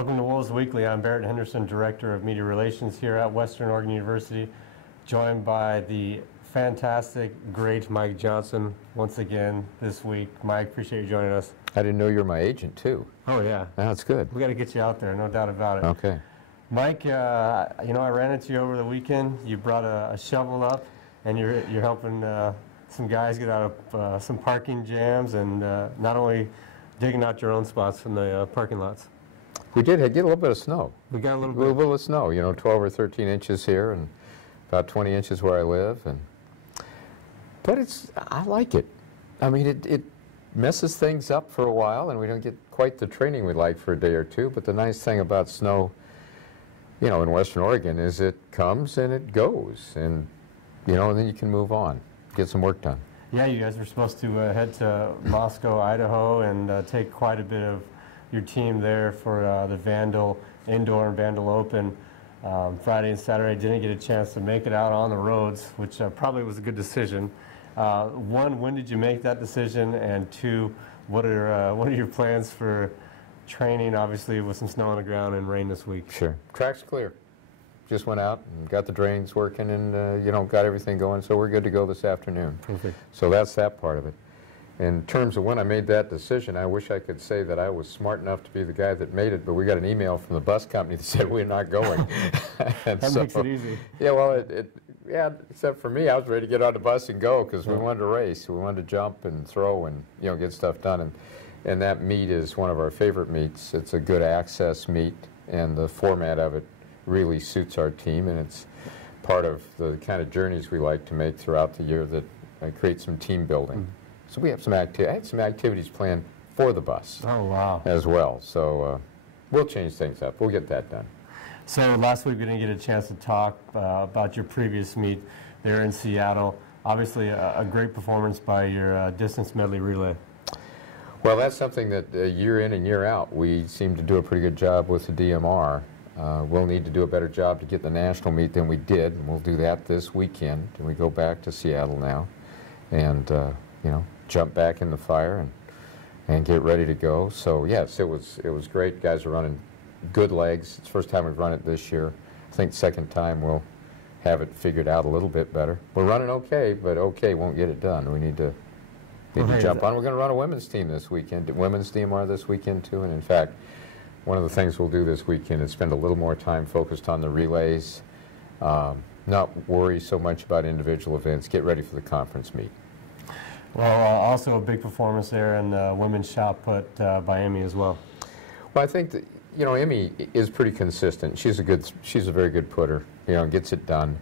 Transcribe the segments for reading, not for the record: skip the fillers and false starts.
Welcome to Wolves Weekly. I'm Barrett Henderson, Director of Media Relations here at Western Oregon University, joined by the fantastic, great Mike Johnson once again this week. Mike, appreciate you joining us. I didn't know you were my agent, too. Oh, yeah. That's good. We got to get you out there, no doubt about it. Okay. Mike, I ran into you over the weekend. You brought a shovel up, and you're helping some guys get out of some parking jams, and not only digging out your own spots from the parking lots. We did get a little bit of snow. We got a little bit of snow, 12 or 13 inches here and about 20 inches where I live. But I like it. I mean, it messes things up for a while, and we don't get quite the training we'd like for a day or two. But the nice thing about snow, in Western Oregon is it comes and it goes. And, and then you can move on, get some work done. Yeah, you guys were supposed to head to Moscow, Idaho, and take quite a bit of your team there for the Vandal Indoor and Vandal Open Friday and Saturday. Didn't get a chance to make it out on the roads, which probably was a good decision. One, when did you make that decision? And two, what are your plans for training, obviously with some snow on the ground and rain this week? Sure. Track's clear. Just went out and got the drains working and, got everything going, so we're good to go this afternoon. Perfect. So that's that part of it. In terms of when I made that decision, I wish I could say that I was smart enough to be the guy that made it, but we got an email from the bus company that said we're not going. That makes it easy. Yeah, well, yeah, except for me, I was ready to get on the bus and go because we wanted to race. We wanted to jump and throw and, get stuff done. And that meet is one of our favorite meets. It's a good access meet, and the format of it really suits our team, and it's part of the kind of journeys we like to make throughout the year that create some team building. Mm-hmm. So we have I had some activities planned for the bus. Oh, wow. As well. So we'll change things up. We'll get that done. So last week we didn't get a chance to talk about your previous meet there in Seattle. Obviously a great performance by your distance medley relay. Well, that's something that year in and year out we seem to do a pretty good job with the DMR. We'll need to do a better job to get the national meet than we did, and we'll do that this weekend. And we go back to Seattle now and, jump back in the fire and get ready to go. So yes, it was great. Guys are running good legs. It's the first time we've run it this year. I think second time we'll have it figured out a little bit better. We're running okay, but okay won't get it done. We need to jump on. We're going to run a women's team this weekend. Women's DMR this weekend too. And in fact, one of the things we'll do this weekend is spend a little more time focused on the relays. Not worry so much about individual events. Get ready for the conference meet. Well, also a big performance there in the women's shot put by Emmy as well. Well, I think that, Emmy is pretty consistent. She's a very good putter, gets it done.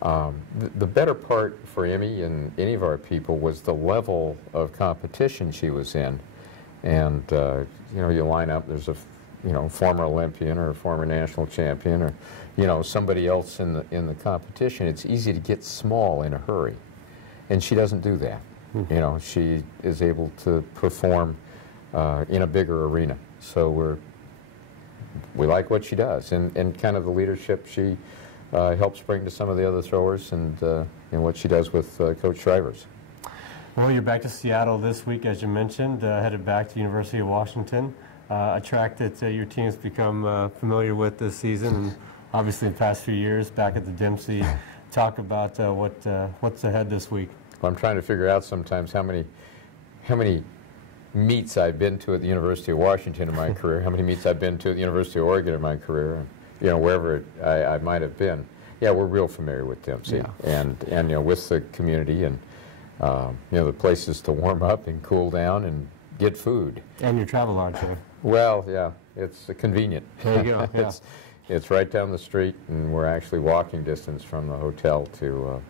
The better part for Emmy and any of our people was the level of competition she was in. And, you line up, there's a former Olympian or a former national champion or, somebody else in the competition. It's easy to get small in a hurry. And she doesn't do that. She is able to perform in a bigger arena. So we like what she does, and kind of the leadership she helps bring to some of the other throwers, and what she does with Coach Shrivers. Well, you're back to Seattle this week, as you mentioned, headed back to University of Washington, a track that your team's become familiar with this season, and obviously the past few years back at the Dempsey. Talk about what's ahead this week. Well, I'm trying to figure out sometimes how many meets I've been to at the University of Washington in my career, how many meets I've been to at the University of Oregon in my career, wherever I might have been. Yeah, we're real familiar with Dempsey, and with the community and the places to warm up and cool down and get food. And your travel lodge there. Well, yeah, it's convenient. There you go. Yeah. It's right down the street, and we're actually walking distance from the hotel to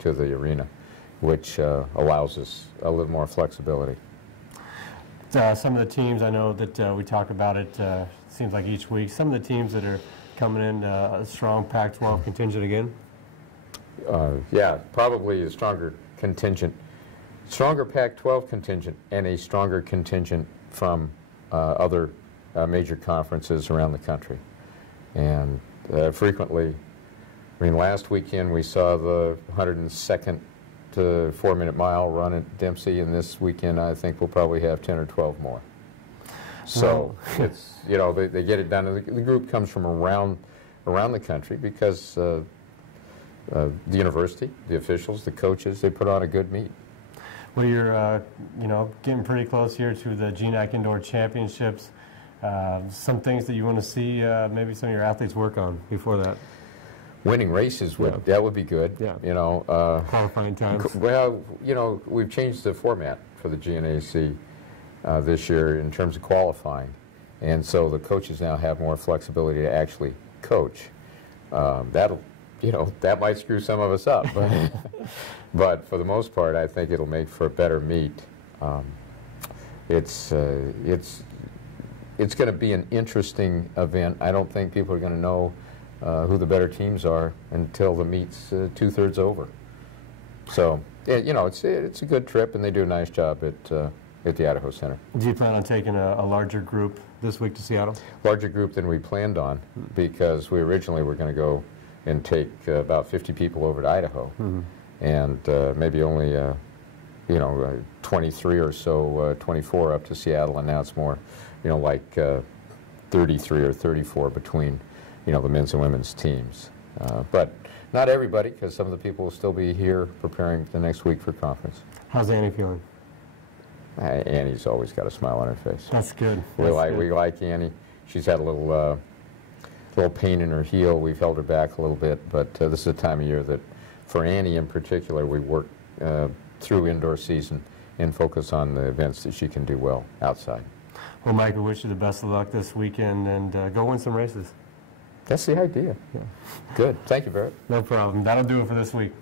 to the arena, which allows us a little more flexibility. Some of the teams, I know that we talk about it, seems like each week, some of the teams that are coming in a strong Pac-12 contingent again? Yeah, probably a stronger contingent. Stronger Pac-12 contingent and a stronger contingent from other major conferences around the country. And frequently, last weekend we saw the 102nd to 4-minute mile run at Dempsey, and this weekend I think we'll probably have 10 or 12 more. So it's, you know, they get it done. And the group comes from around the country because the university, the officials, the coaches, they put on a good meet. Well, you're, you know, getting pretty close here to the GNAC Indoor Championships. Some things that you want to see maybe some of your athletes work on before that? Winning races, that would be good. Yeah. You know, qualifying times. Well, you know, we've changed the format for the GNAC this year in terms of qualifying. And so the coaches now have more flexibility to actually coach. That'll, you know, that might screw some of us up. But for the most part, I think it'll make for a better meet. It's going to be an interesting event. I don't think people are going to know who the better teams are until the meet's 2/3 over. So, you know, it's a good trip, and they do a nice job at the Idaho Center. Do you plan on taking a larger group this week to Seattle? Larger group than we planned on, because we originally were going to go and take about 50 people over to Idaho, and maybe only, you know, 23 or so, 24 up to Seattle, and now it's more, you know, like 33 or 34 between, you know, the men's and women's teams. But not everybody, because some of the people will still be here preparing the next week for conference. How's Annie feeling? Annie's always got a smile on her face. That's good. We like Annie. She's had a little pain in her heel. We've held her back a little bit, but this is a time of year that, for Annie in particular, we work through indoor season and focus on the events that she can do well outside. Well, Mike, we wish you the best of luck this weekend, and go win some races. That's the idea. Yeah. Good. Thank you, Barrett. No problem. That'll do it for this week.